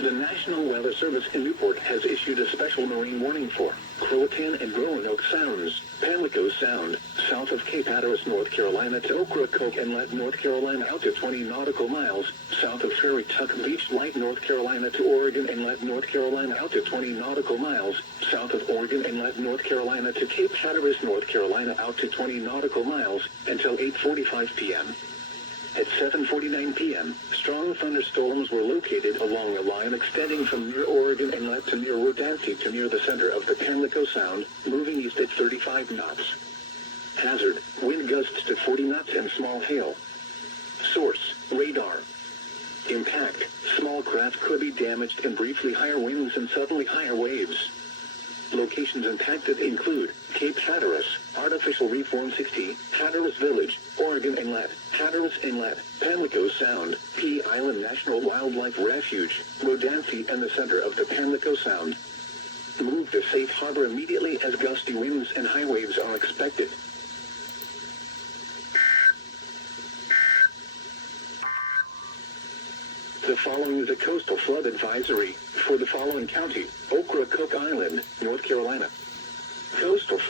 The National Weather Service in Newport has issued a special marine warning for Croatan and Roanoke Sounds, Pamlico Sound, south of Cape Hatteras, North Carolina to OKRACOKE Inlet, North Carolina out to 20 nautical miles, south of Ferry Tuck Beach Light, North Carolina to Oregon Inlet, North Carolina out to 20 nautical miles, south of Oregon Inlet, North Carolina to Cape Hatteras, North Carolina out to 20 nautical miles, until 8:45 p.m. At 7:49 p.m., strong thunderstorms were located along a line extending from near Oregon Inlet to near Rodanthe to near the center of the Pamlico Sound, moving east at 35 knots. Hazard, wind gusts to 40 knots and small hail. Source, radar. Impact, small craft could be damaged and briefly higher winds and suddenly higher waves. Locations impacted include Cape Hatteras, Artificial Reef 160, Hatteras Village, Oregon Inlet, Hatteras Inlet, Pamlico Sound, Pea Island National Wildlife Refuge, Rodanthe and the center of the Pamlico Sound. Move to safe harbor immediately as gusty winds and high waves are expected. The following is a coastal flood advisory for the following county: OKRACOKE Island, North Carolina. Coastal flood